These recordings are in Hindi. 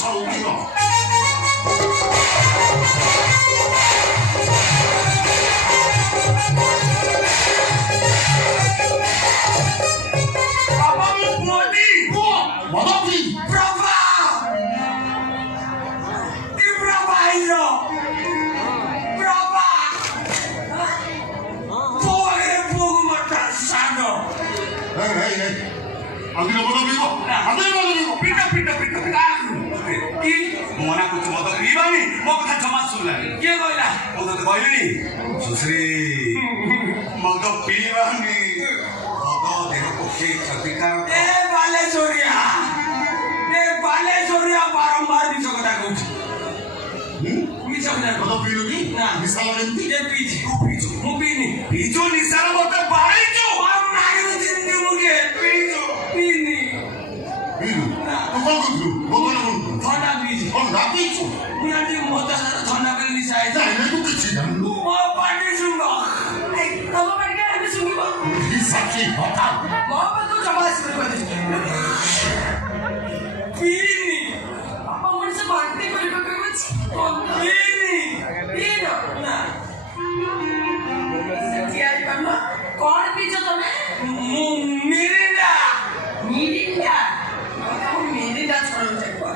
ଛାଡ଼ୁଛି मना कुछ मत पीवानी मो कथा जमा सुनला के कहला मो तो कहलिनी सुश्री मत पीवानी मत देह पक्षे क्षतिकारक ए बालेश्वरिया बारंबार मिछ कथा कहूची मिछ कथा मत पीलु की ना निशा लगेंती ए पीजी तू पीजो मु पीनी पीजो निशा मत बाईजो हम नागु जिंदगी मुगे पीजो पीनी पीलु तो कौन कुछ थंडा पीजी थंडा पीजो मुझे मत सारा थंडा कर निशा है ना तू किछ जानलु ओ पानी सुंगो ए तब पर के हम सुंगो निशा की बता बाबा तो जमा से कर दे पीनी पापा मुझे से बांटने को लेकर कुछ पीनी पीनो ना सच्चाई करना कौन पीछे तुम्हें मिरिंडा मिरिंडा मिरिंडा छोड़ो चेको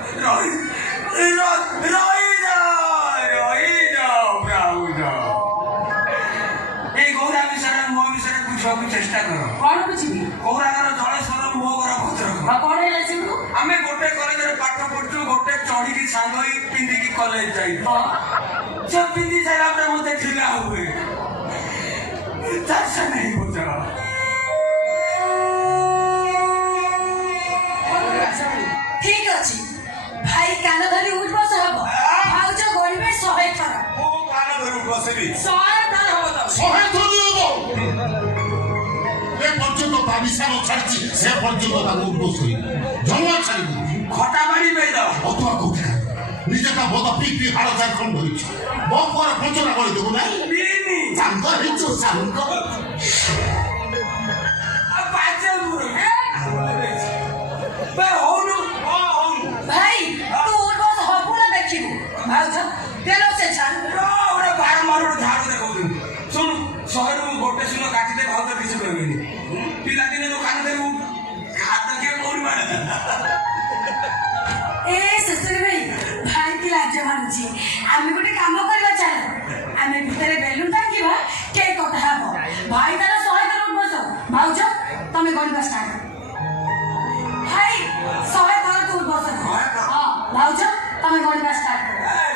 रोई जाओ ए गौरा विषय मो विषय पूछा चेष्टा करो कौन पूछी गौरा घर जलेश्वर मो घर भद्रक कौन है आमे गोटे कॉलेज रे पाठ पढछु गोटे चढ़ी की सांग ही पिंदी की कॉलेज जाई जब पिंदी सारा पे मते ठिला हुए दर्शन नहीं बुझा ठीक अछि भाई कान धरी उठ बस हबो भाउज गणिबे 100 थरा ओ कान धरी उठ बसबी 100 थरा हबो 100 थरी हबो ए पର୍ଯ୍যন্ত বাবিসার ছাড়ছি সে পর্যন্ত তাকে উদ্বোস করি জঙ্গল ছাড়ি খটা বাড়ি পেয়ে দাও অতয়া কোঠা নিজেটা বড় পিপি হাড় ঝাড়খণ্ড হয়েছে বপর পচনা করে দেবো নাই বিনি জাঙ্গ হইছো জাঙ্গ পাঁচে মুড়ো বে হউনু भाई तू उठ बस हबो ना देखिबू भाउज तेलो से छान ओरे बार मारो झाड़ू देखो सुन शहर में गोटे सुनो काटी दे भाउज किसी कहबेनी पिला दिने तो कान दे हाथ के मोर मारे ए ससुर भाई भाई की लाज मानुची आमे गोटे काम करबा चाल आमे भितरे बेलून टांगीबा के कथा हबो भाई तारा 100 थरा उठ बस भाउज तमे गणिबा स्टार्ट भाई 100 थरा तू उठ बस हां भाउज तमे गणिबा स्टार्ट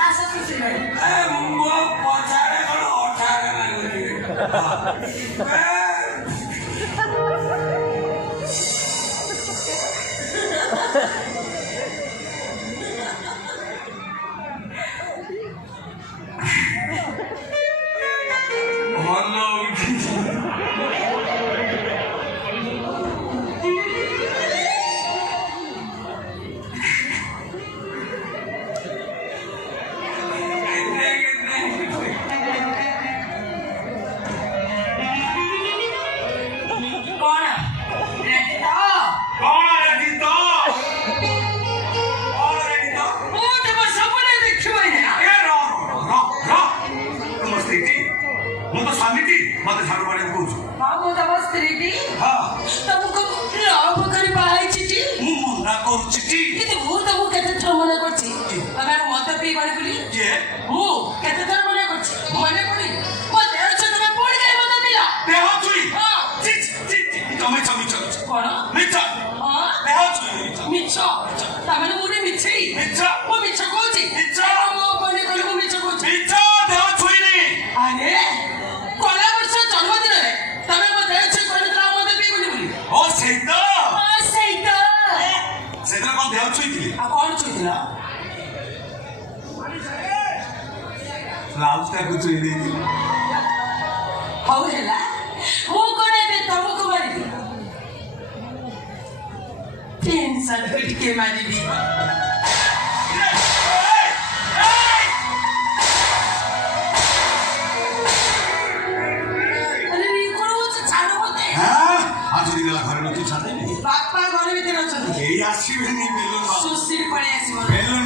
आशा ससुर भाई ए मो पछाड़े कोन अठारे लागुनी मत झाड़ू मारे पूछ हां मो तब स्त्री टी हां तुमको लव करी बाई चिटी मु ना कर चिटी किते मु तब केते थर मना करछि तमे मत पी बारी बोली जे मु केते थर मना करछि मने पड़ी मो देह छ तमे पड़ी गई मत दिला देह छुई हां चिच चिच तमे छमी छ कोन मिछ हां देह छुई मिछ तमे मुने मिछि मिछ मो मिछ कोछि मिछ मो कोने कोले मो मिछ कोछि मिछ देह छुई नी अरे कोला वर्ष जन्मदिन रे तमे मो देह छ कोने तरा मत पी बोली बोली ओ सेतो सेतो को देह छुई थी आ कोन छुइला लाउस का कुछ छुई नहीं हौ हेला मो कोने बे तमको मारी टेंशन के मारी दी बापा घर भीतर अच्छा आसीबेनी बेलून सुशील पड़े आसीबो बेलून